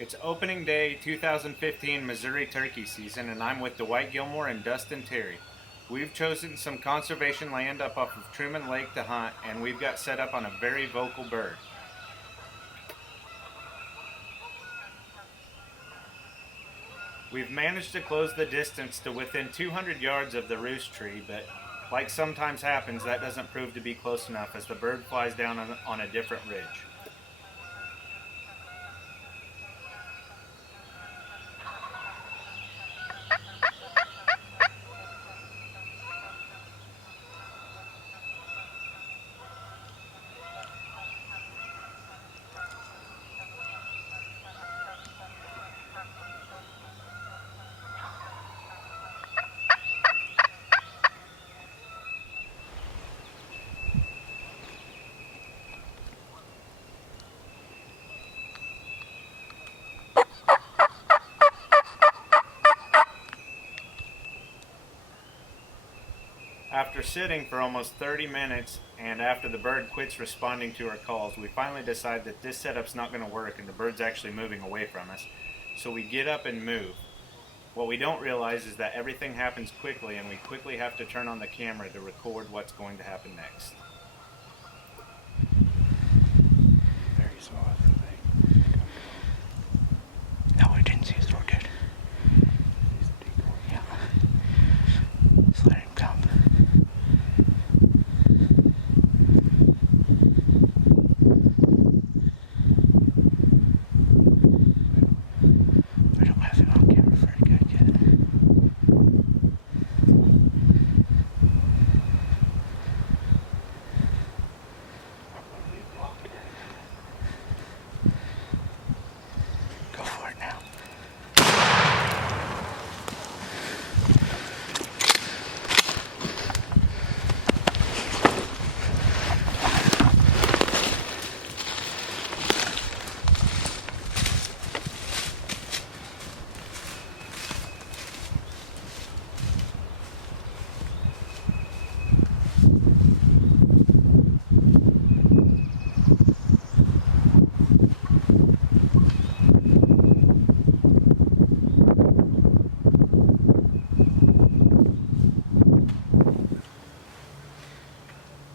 It's opening day 2015 Missouri turkey season, and I'm with Dwight Gilmore and Dustin Terrey. We've chosen some conservation land up off of Truman Lake to hunt, and we've got set up on a very vocal bird. We've managed to close the distance to within 200 yards of the roost tree, but like sometimes happens, that doesn't prove to be close enough as the bird flies down on a different ridge. After sitting for almost 30 minutes and after the bird quits responding to our calls, we finally decide that this setup's not going to work and the bird's actually moving away from us. So we get up and move. What we don't realize is that everything happens quickly and we quickly have to turn on the camera to record what's going to happen next. Very small, I think. No, I didn't see his throat yet. Yeah. Just let him come. I don't have him on camera very good yet. Go for it now.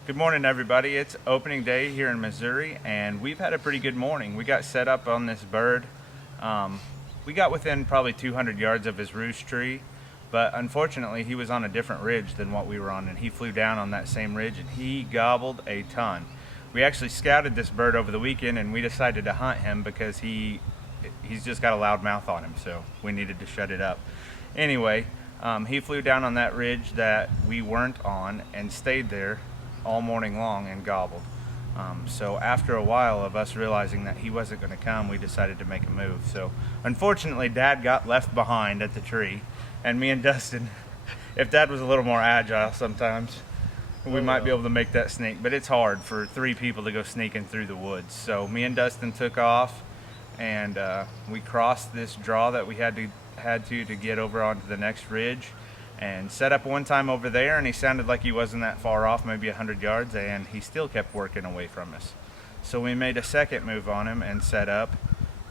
Good morning, everybody. It's opening day here in Missouri, and we've had a pretty good morning. We got set up on this bird. We got within probably 200 yards of his roost tree, but unfortunately he was on a different ridge than what we were on, and he flew down on that same ridge and he gobbled a ton. We actually scouted this bird over the weekend and we decided to hunt him because he's just got a loud mouth on him, so we needed to shut it up. Anyway, he flew down on that ridge that we weren't on and stayed there all morning long and gobbled. So after a while of us realizing that he wasn't going to come, we decided to make a move. So unfortunately, Dad got left behind at the tree, and me and Dustin, if Dad was a little more agile sometimes, we might be able to make that sneak, but it's hard for three people to go sneaking through the woods. So me and Dustin took off, and we crossed this draw that we had to get over onto the next ridge, and set up one time over there, and he sounded like he wasn't that far off, maybe 100 yards, and he still kept working away from us. So we made a second move on him and set up,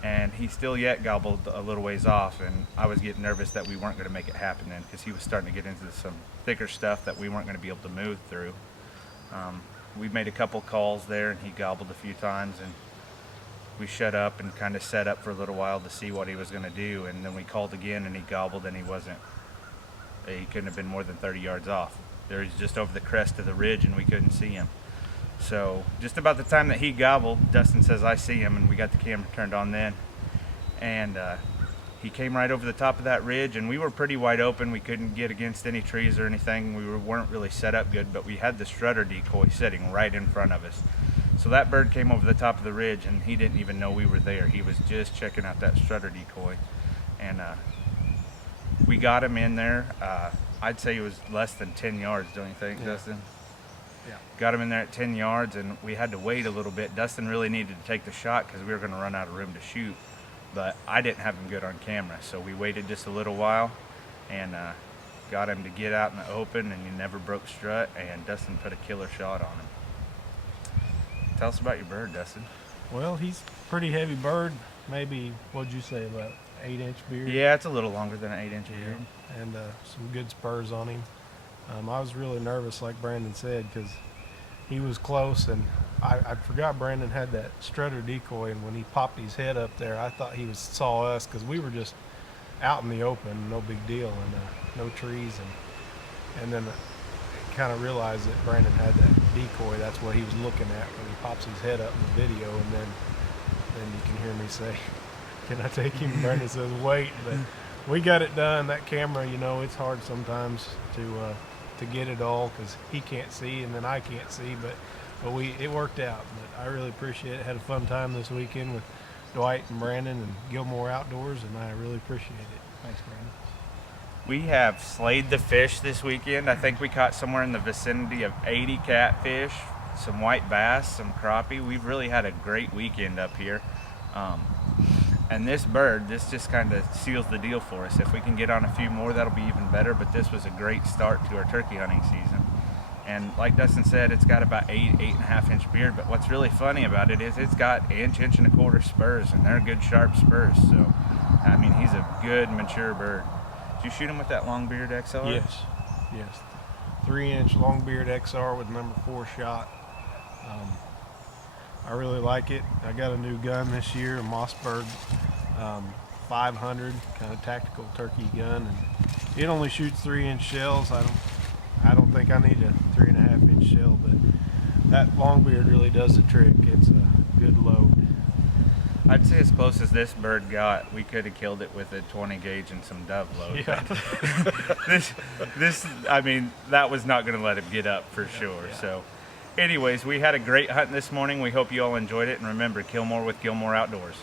and he still yet gobbled a little ways off, and I was getting nervous that we weren't going to make it happen then, because he was starting to get into some thicker stuff that we weren't going to be able to move through. We made a couple calls there, and he gobbled a few times, and we shut up and kind of set up for a little while to see what he was going to do, and then we called again, and he gobbled, and he couldn't have been more than 30 yards off. There he's just over the crest of the ridge and we couldn't see him. So just about the time that he gobbled, Dustin says, "I see him," and we got the camera turned on then. And he came right over the top of that ridge, and we were pretty wide open. We couldn't get against any trees or anything. We weren't really set up good, but we had the strutter decoy sitting right in front of us. So that bird came over the top of the ridge and he didn't even know we were there. He was just checking out that strutter decoy. And we got him in there. I'd say it was less than 10 yards, don't you think, Dustin? Yeah. Got him in there at 10 yards, and we had to wait a little bit. Dustin really needed to take the shot because we were going to run out of room to shoot, but I didn't have him good on camera, so we waited just a little while and got him to get out in the open, and he never broke strut, and Dustin put a killer shot on him. Tell us about your bird, Dustin. Well, he's a pretty heavy bird. maybe, what'd you say, about 8-inch beard? Yeah, it's a little longer than an 8-inch beard. And some good spurs on him. I was really nervous, like Brandon said, because he was close, and I forgot Brandon had that strutter decoy, and when he popped his head up there, I thought he saw us because we were just out in the open, no big deal, and no trees, and then I kind of realized that Brandon had that decoy. That's what he was looking at when he pops his head up in the video, and then you can hear me say, "Can I take him?" Brandon says, "Wait," but we got it done. That camera, it's hard sometimes to get it all because he can't see and then I can't see, but it worked out. But I really appreciate it. Had a fun time this weekend with Dwight and Brandon and Gilmore Outdoors, and I really appreciate it. Thanks, Brandon. We have slayed the fish this weekend. I think we caught somewhere in the vicinity of 80 catfish, some white bass, some crappie. We've really had a great weekend up here. And this just kind of seals the deal for us. If we can get on a few more, that'll be even better. But this was a great start to our turkey hunting season. And like Dustin said, it's got about 8.5-inch beard. But what's really funny about it is it's got inch and a quarter spurs, and they're good sharp spurs. So, I mean, he's a good mature bird. Did you shoot him with that long beard XR? Yes. 3-inch long beard XR with number 4 shot. I really like it. I got a new gun this year, a Mossberg 500, kind of tactical turkey gun, and it only shoots 3-inch shells. I don't think I need a 3.5-inch shell, but that long beard really does the trick. It's a good load. I'd say as close as this bird got, we could have killed it with a 20 gauge and some dove load. Yeah. I mean, that was not going to let him get up for sure. Yeah. So, anyways, we had a great hunt this morning. We hope you all enjoyed it. And remember, kill more with Gilmore Outdoors.